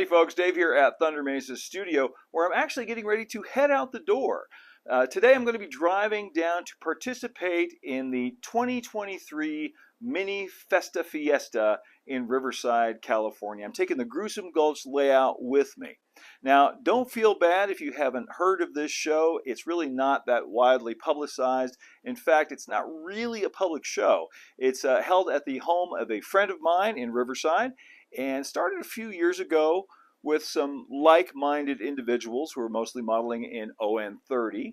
Howdy folks, Dave here at Thunder Mesa's studio, where I'm actually getting ready to head out the door. Today I'm going to be driving down to participate in the 2023 Mini Festa Fiesta in Riverside, California. I'm taking the Gruesome Gulch layout with me. Now, don't feel bad if you haven't heard of this show. It's really not that widely publicized. In fact, it's not really a public show. It's held at the home of a friend of mine in Riverside, and started a few years ago with some like-minded individuals who were mostly modeling in On30.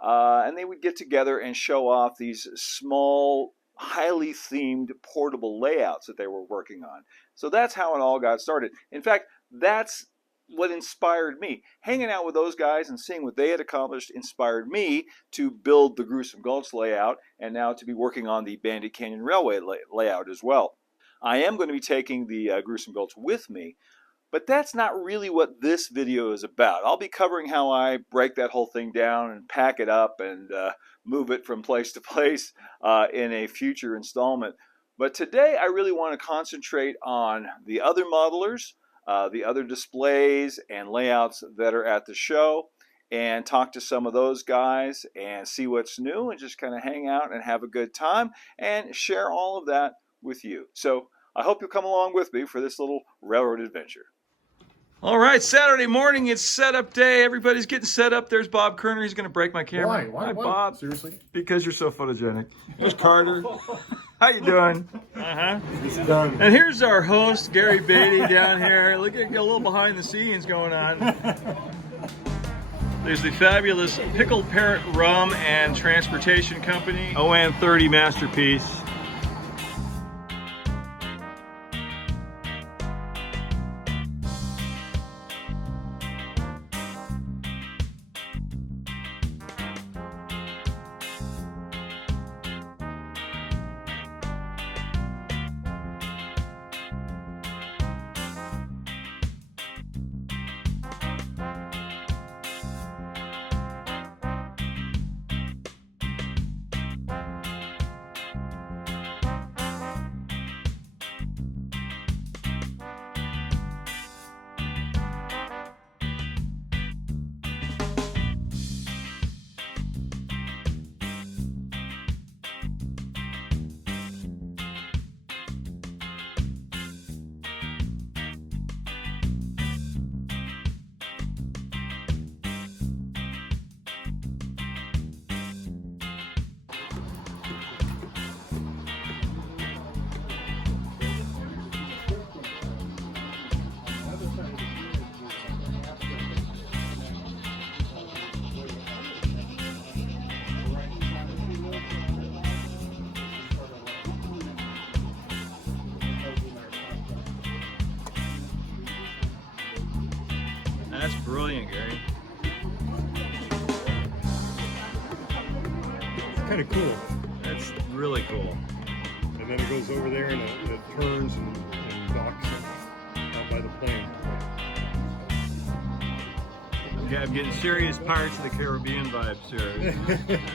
And they would get together and show off these small, highly themed portable layouts that they were working on. So that's how it all got started. In fact, that's what inspired me. Hanging out with those guys and seeing what they had accomplished inspired me to build the Gruesome Gulch layout, and now to be working on the Bandit Canyon Railway layout as well. I am going to be taking the Gruesome Gulch with me, but that's not really what this video is about. I'll be covering how I break that whole thing down and pack it up and move it from place to place in a future installment. But today I really want to concentrate on the other modelers, the other displays and layouts that are at the show, and talk to some of those guys and see what's new, and just kind of hang out and have a good time and share all of that with you. So I hope you'll come along with me for this little railroad adventure. All right, Saturday morning, it's setup day. Everybody's getting set up. There's Bob Kurner. He's going to break my camera. Why? Hi, Bob. Seriously? Because you're so photogenic. There's Carter. How you doing? It's done. And here's our host, Gary Beatty, down here. Look at a little behind the scenes going on. There's the fabulous Pickled Parrot Rum and Transportation Company, On30 masterpiece. That's brilliant, Gary. Kind of cool. That's really cool. And then it goes over there and it turns and docks out by the plane. Yeah, I'm getting serious Pirates of the Caribbean vibes here.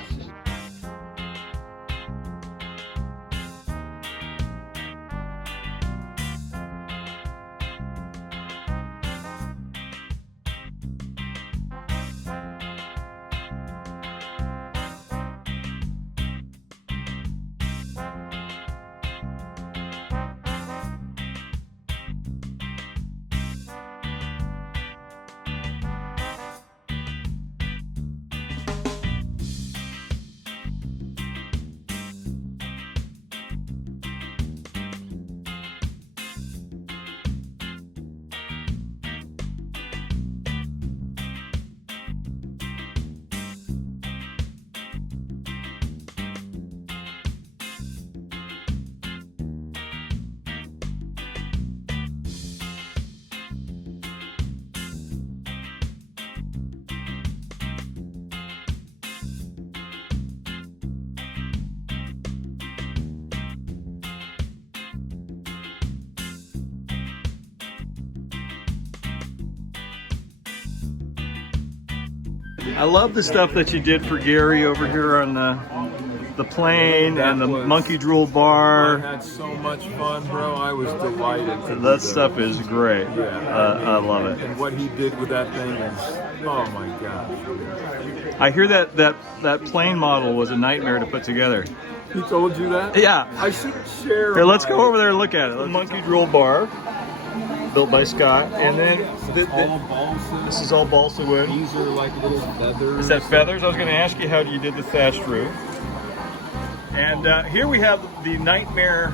I love the stuff that you did for Gary over here on the the plane That and the was- monkey drool I bar. had so much fun, bro. I was delighted. To do That stuff is great. Yeah, I love it. And what he did with that thing is, oh my god. I hear that plane model was a nightmare to put together. He told you that? Yeah. I should share. Here, let's my- go over there and look at it. The monkey drool bar, built by Scott, and then all balsa. this is all balsa wood. These are like little feathers. Is that feathers? I was going to ask you how you did the thatched roof. And here we have the nightmare.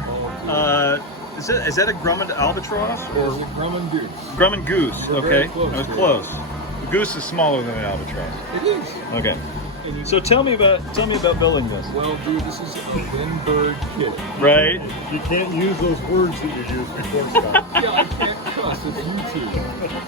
Is that a Grumman albatross It's or a Grumman goose. Grumman goose? We're Okay, very close I was here. close. The goose is smaller than an albatross. It is. Okay. So tell me about building this. Well, dude, this is a Lindbergh kit. Right. You can't use those words that you used before, Scott. Yeah, I can't trust. It's YouTube.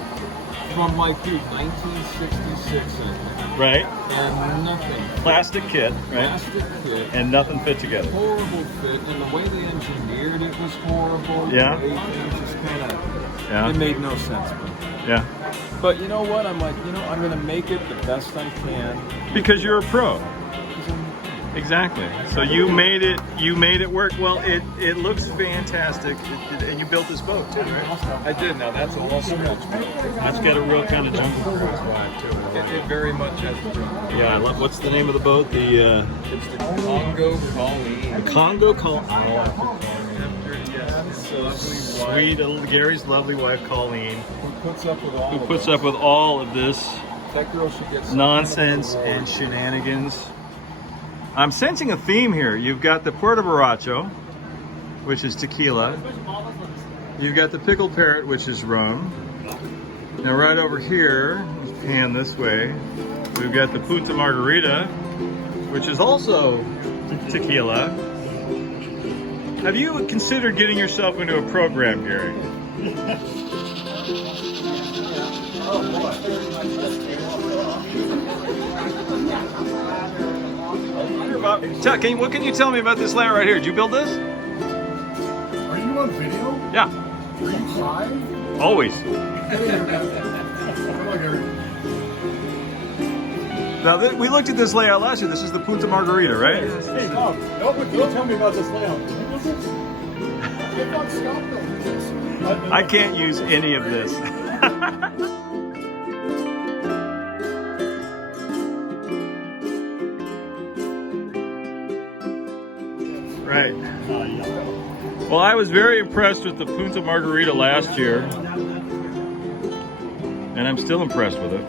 From like, dude, 1966, I think. Right. And nothing. Plastic kit. Right. Plastic kit. And nothing fit together. Horrible fit, and the way they engineered it was horrible. Yeah. The way things just kind of, Yeah. it made no sense. Yeah. But you know what? I'm like, I'm going to make it the best I can. Because you're a pro. Exactly. So you made it work. Well, it looks fantastic. And you built this boat too, right? I did. Now that's a little stretch. That's got a real kind of jungle cruise vibe too. It very much has. Yeah, I love. What's the name of the boat? The It's the Congo Colleen. Congo Colleen. So Sweet little Gary's lovely wife Colleen, Who puts up with all? who puts up with all of this That girl should get some nonsense kind of and shenanigans. I'm sensing a theme here. You've got the Puerto Borracho, which is tequila. You've got the Pickled Parrot, which is rum. Now right over here, let's pan this way, we've got the Punta Margarita, which is also tequila. Have you considered getting yourself into a program, Gary? What can you tell me about this layout right here? Did you build this? Are you on video? Yeah, Are you live? always. Come on, Gary. Now, we looked at this layout last year. This is the Punta Margarita, right? Hey, no, but don't tell me about this layout. Did you build this? I thought Scott built this. I can't use any of this. Right. Well, I was very impressed with the Punta Margarita last year, and I'm still impressed with it.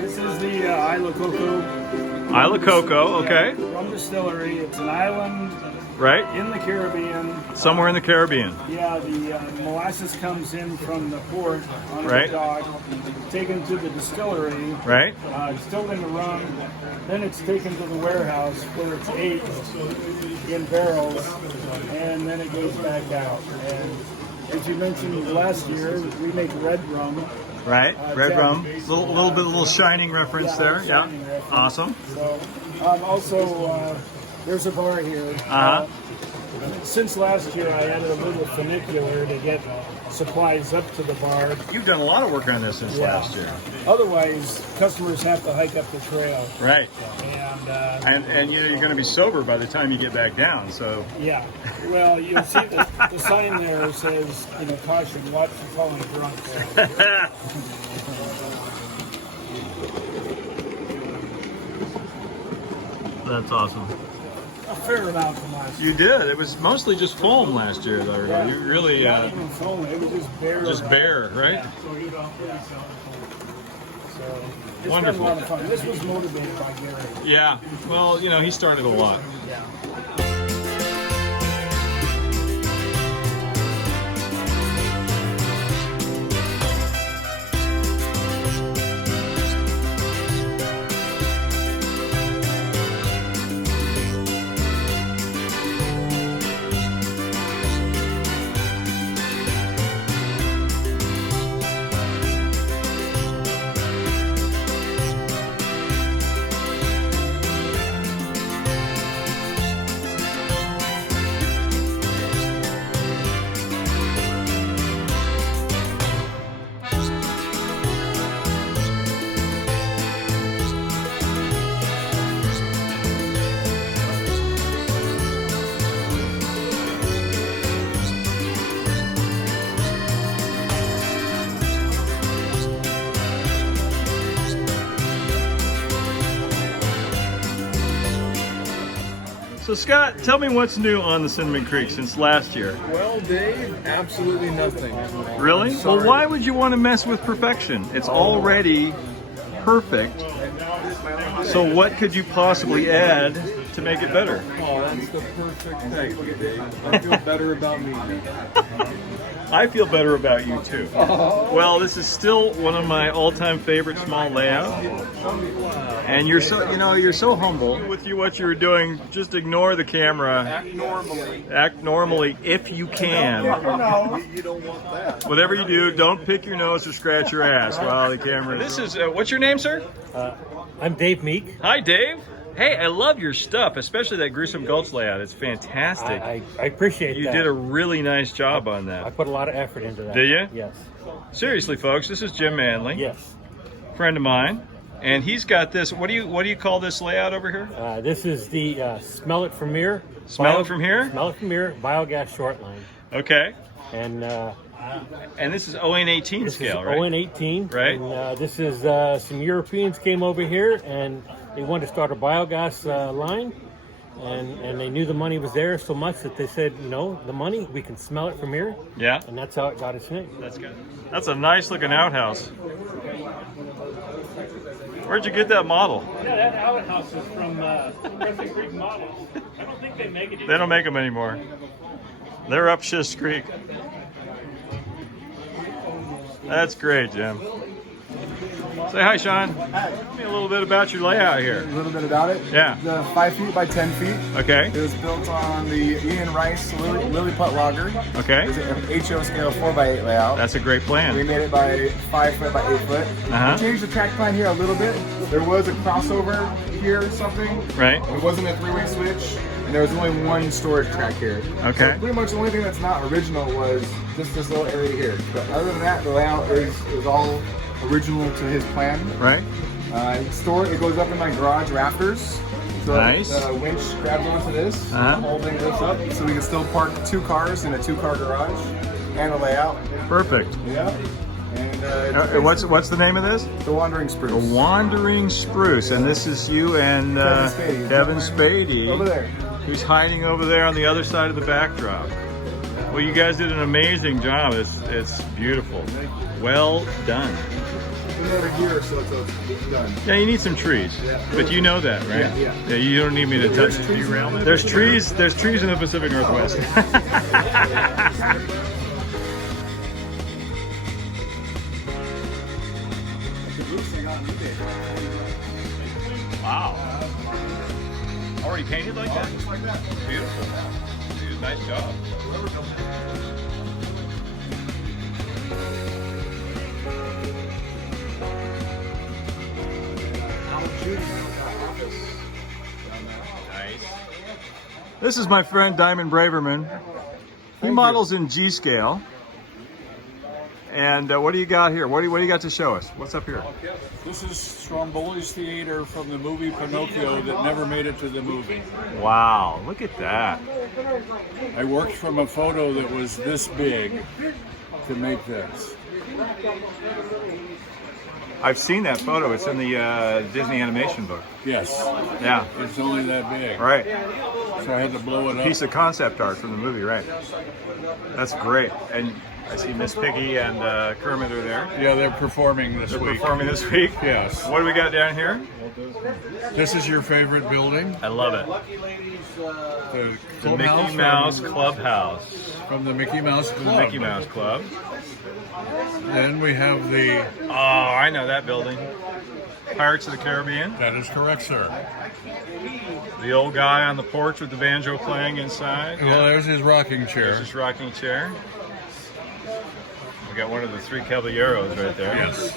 This is the Isla Coco Isla Coco, okay. rum distillery. It's an island Right? in the Caribbean. Somewhere in the Caribbean. Yeah, the molasses comes in from the port on Right. the dock, taken to the distillery, Right? distilled into rum. Then it's taken to the warehouse where it's aged in barrels, and then it goes back out. And as you mentioned last year, we make red rum. Right? Red yeah. rum. Little shining reference there. Yeah. Shining reference. Awesome. So, also, there's a bar here. Uh-huh. Since last year, I added a little funicular to get supplies up to the bar. You've done a lot of work on this since Yeah. last year. Otherwise, customers have to hike up the trail. Right. And And you're going to be sober by the time you get back down. So yeah, well, you'll see the sign there says, caution, watch for falling drunk. That's awesome. A fair amount from last year. You did. It was mostly just foam last year, though. Yeah. You really Not even foam, it was just bare. just bare, right? So it's Wonderful. been a lot of fun. This was motivated by Gary. Yeah. Well, you know, he started a lot. Yeah. So Scott, tell me what's new on the Cinnamon Creek since last year. Well, Dave, absolutely nothing. Really? I'm sorry. Well, why would you want to mess with perfection? It's already perfect. So what could you possibly add to make it better? Oh, that's the perfect thing, Dave. I feel better about me now. I feel better about you too. Well, this is still one of my all-time favorite small layouts. And you're so, you're so humble. With you, what you're doing, just ignore the camera. Act normally. Act normally if you can. You don't want that. Whatever you do, don't pick your nose or scratch your ass while the camera. This is what's your name, sir? I'm Dave Meek. Hi, Dave. Hey, I love your stuff, especially that Gruesome Gulch layout. It's fantastic. I appreciate You that. did a really nice job on I that. put a lot of effort into that. Did you? Yes. Seriously, folks, this is Jim Manley, Yes. friend of mine, and he's got this. What do you call this layout over here? This is the Smell It From Here. Smell It From Here? Smell It From Here Biogas Shortline. Okay, And and this is ON18 this scale, is right? ON18. Right. And this is some Europeans came over here and they wanted to start a biogas line. And they knew the money was there so much that they said, the money, we can smell it from here. Yeah, And that's how it got its name. that's good. That's a nice looking outhouse. Where'd you get that model? Yeah, that outhouse is from Gruesome Creek Models. I don't think they make it They don't make them anymore. They're up Shist Creek. That's great, Jim. Say hi, Sean. Tell me a little bit about your layout here. A little bit about it. Yeah. The 5 feet by 10 feet. Okay. It was built on the Ian Rice Lily Putt Logger. Okay. It's an HO scale 4x8 layout. That's a great We plan. made it by 5 foot by 8 foot. Uh-huh. We changed the track plan here a little bit. There was a crossover here or something. Right. It wasn't a 3-way switch, and there was only one storage track here. Okay. So pretty much the only thing that's not original was just this little area here. But other than that, the layout is all original to his plan. Right. It goes up in my garage rafters. So Nice. the winch grabs onto this, Uh-huh. holding this up, so we can still park 2 cars in a 2-car garage and a layout. Perfect. Yeah. And What's the name of this? the Wandering Spruce. The Wandering Spruce, and this is you and Kevin Spady, Over there. who's hiding over there on the other side of the backdrop. Well, you guys did an amazing job. It's beautiful. Well done. Another year or so till it's done. Yeah, you need some trees, but you know that, right? Yeah. You don't need me to touch it. There's trees. There's trees in the Pacific Northwest. Wow. Already painted like that? Just like that. Beautiful. Dude, nice job. Nice. This is my friend Diamond Braverman. He models in G scale. And what do you got here? What do you got to show us? What's up here? This is Stromboli's theater from the movie Pinocchio that never made it to the movie. Wow, look at that. I worked from a photo that was this big to make this. I've seen that photo. It's in the Disney animation book. Yes. Yeah. It's only that big. Right. So I had to blow it up. Piece of concept art from the movie, right? That's great. And I see Miss Piggy and Kermit are there. Yeah, they're performing this They're week. performing this week. Yes. What do we got down here? This is your favorite building? I love it. The Mickey Mouse Clubhouse. From the Mickey Mouse The Club. Mickey Mouse Club. Then we have the... Oh, I know that building. Pirates of the Caribbean. That is correct, sir. The old guy on the porch with the banjo playing inside. Well, there's his rocking chair. There's his rocking chair. We got one of the three caballeros right there. Yes.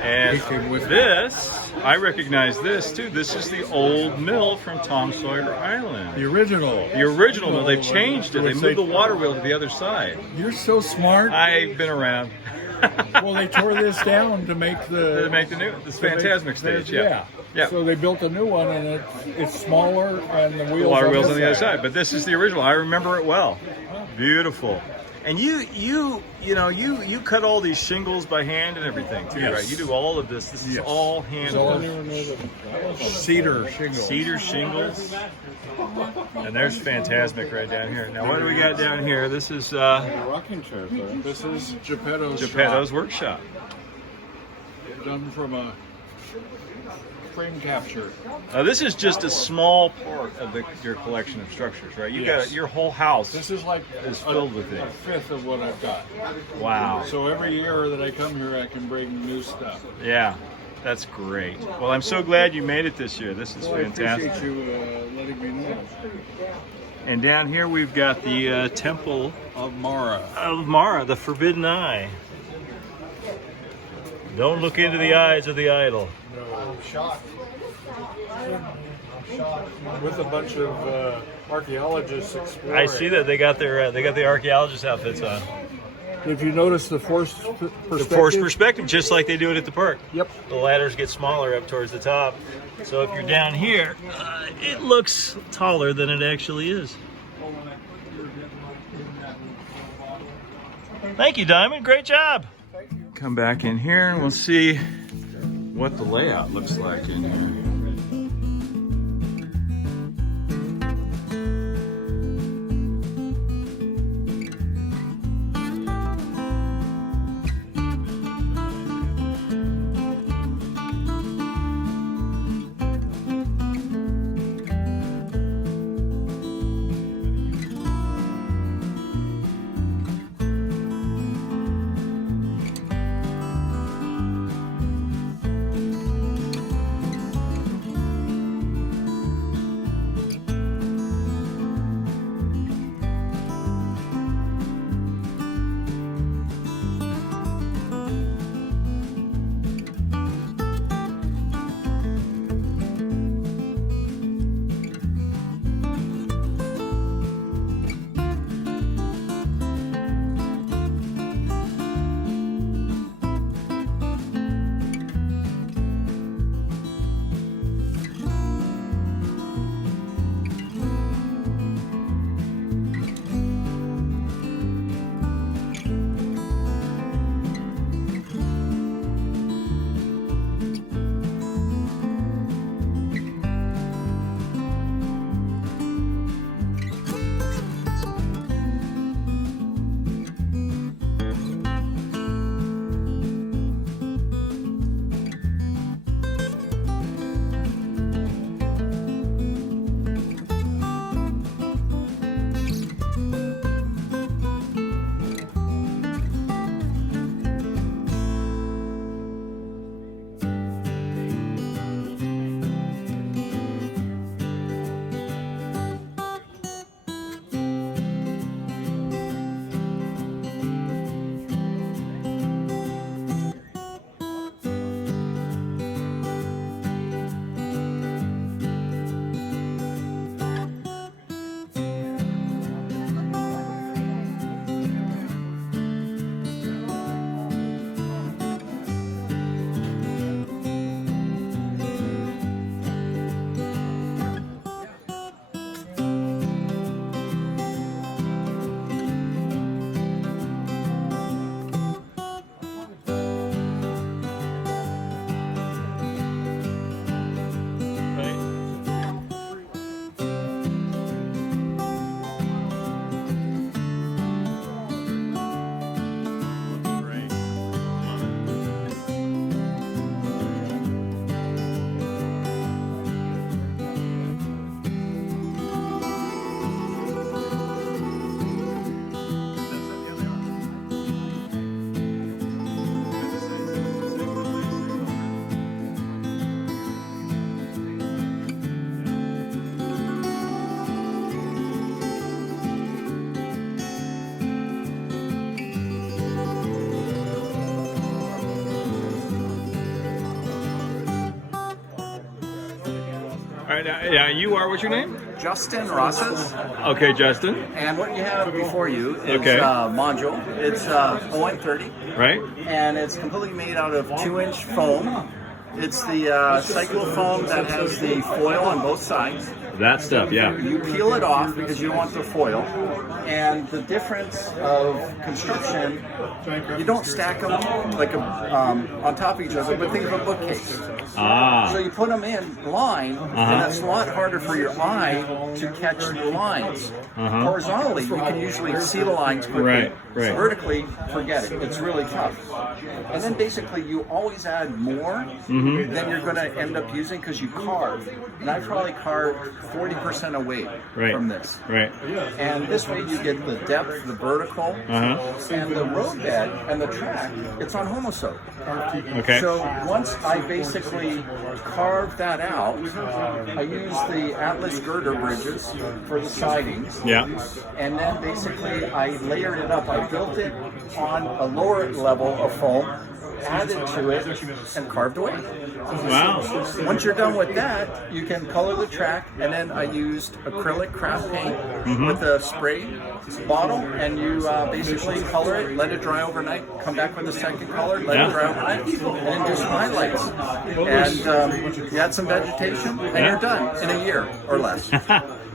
And this, I recognize this too. This is the old mill from Tom Sawyer Island. The original. The original mill. They've changed it. They moved the water wheel to the other side. You're so smart. I've been around. Well, they tore this down to make the This Phantasmic stage. Yeah. Yeah. So they built a new one, and it's smaller, and the wheels. Water wheels on the other side. But this is the original. I remember it well. Beautiful. And you cut all these shingles by hand and everything too, Yes. right? You do all of this. This is all hand work. Cedar shingles. Cedar shingles. And there's Phantasmic right down here. Now what do we got down here? This is Rocking chair, sir. This is Geppetto's workshop. Done from a frame capture. Now this is just a small part of your collection of structures, right? You got your whole house. This is like is filled with a things. fifth of what I've got. Wow. So every year that I come here, I can bring new stuff. Yeah, that's great. Well, I'm so glad you made it this year. This is fantastic. I appreciate you letting me know. And down here we've got the Temple Of Mara. of Mara, the Forbidden Eye. Don't look into the eyes of the idol. With a bunch of archaeologists exploring. I see that they got the archaeologist outfits on. If you notice the forced perspective. The forced perspective, just like they do it at the park. Yep. The ladders get smaller up towards the top. So if you're down here, it looks taller than it actually is. Thank you, Diamond. Great job. Come back in here and we'll see what the layout looks like in here. All right, now you are, what's your name? Justin Rasa's. Okay, Justin. And what you have before you is Okay. module. It's On30. Right. And it's completely made out of 2-inch foam. It's the cycle foam that has the foil on both sides. That stuff, yeah. You peel it off because you don't want the foil. And the difference of construction, you don't stack them like on top of each other, but think of a bookcase. Ah. So you put them in line, and it's a lot harder for your eye to catch the lines. Horizontally, you can usually see the lines quickly. Right. Vertically, forget it. It's really tough. And then basically, you always add more than you're going to end up using because you carve. And I probably carved 40% away from this. Right. And this way you get the depth, the vertical, and the roadbed and the track, it's on homosoap. Okay. So once I basically carved that out, I used the Atlas girder bridges for the sidings. Yeah. And then basically I layered it up. I built it on a lower level of foam, added to it, and carved away. Wow. Once you're done with that, you can color the track, and then I used acrylic craft paint with a spray bottle, and you basically color it, let it dry overnight, come back with a second color, let it dry overnight, and then do some highlights. And you add some vegetation, and you're done in a year or less.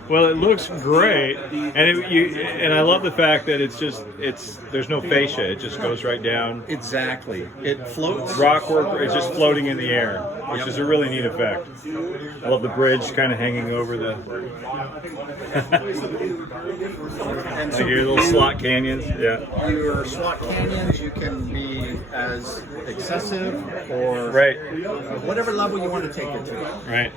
Well, it looks great, and I love the fact that there's no fascia. It just goes right down. Exactly. It floats. Rockwork is just floating in the air, which is a really neat effect. I love the bridge kind of hanging over the. And like your little slot canyons. Yeah. Your slot canyons, you can be as excessive or whatever level you want to take it to. Right.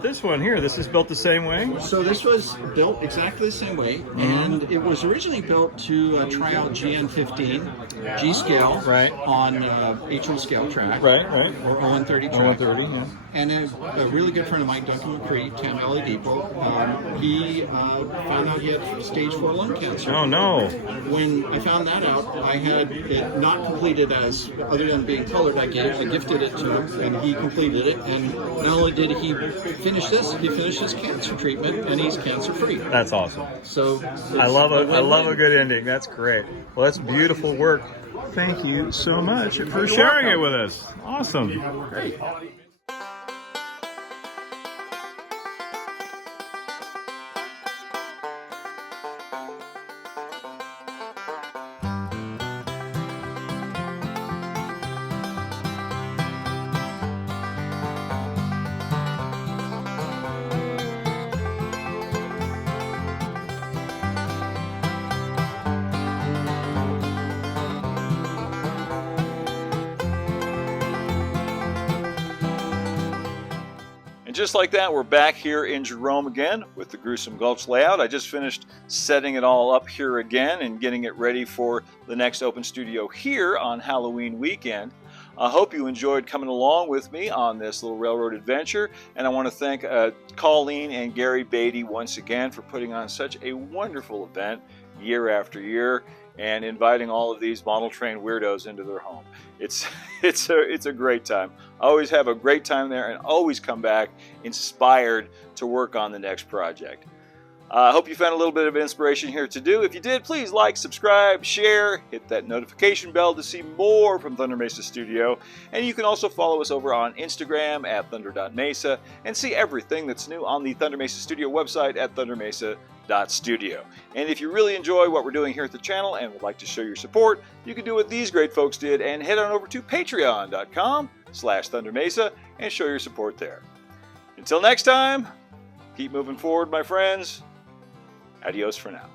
This one here, this is built the same way? So this was built exactly the same way, and it was originally built to try out GN15, G scale, on HO scale track, or On30 track. On30, yeah. And a really good friend of mine, Duncan McCree, Tam Valley Depot, he found out he had stage 4 lung cancer. Oh no! When I found that out, I had it not completed as, other than being colored, I gifted it to him, and he completed it. And not only did he finish this, he finished his cancer treatment, and he's cancer free. That's awesome. So I love a good ending. That's great. Well, that's beautiful work. Thank you so much for sharing it with us. Awesome. Great. Just like that, we're back here in Jerome again with the Gruesome Gulch layout. I just finished setting it all up here again and getting it ready for the next open studio here on Halloween weekend. I hope you enjoyed coming along with me on this little railroad adventure, and I want to thank Colleen and Gary Beatty once again for putting on such a wonderful event year after year and inviting all of these model train weirdos into their home. It's a great time. I always have a great time there and always come back inspired to work on the next project. I hope you found a little bit of inspiration here to do. If you did, please like, subscribe, share, hit that notification bell to see more from Thunder Mesa Studio. And you can also follow us over on Instagram at thunder.mesa and see everything that's new on the Thunder Mesa Studio website at thundermesa.studio. And if you really enjoy what we're doing here at the channel and would like to show your support, you can do what these great folks did and head on over to patreon.com/thundermesa and show your support there. Until next time, keep moving forward, my friends. Adios for now.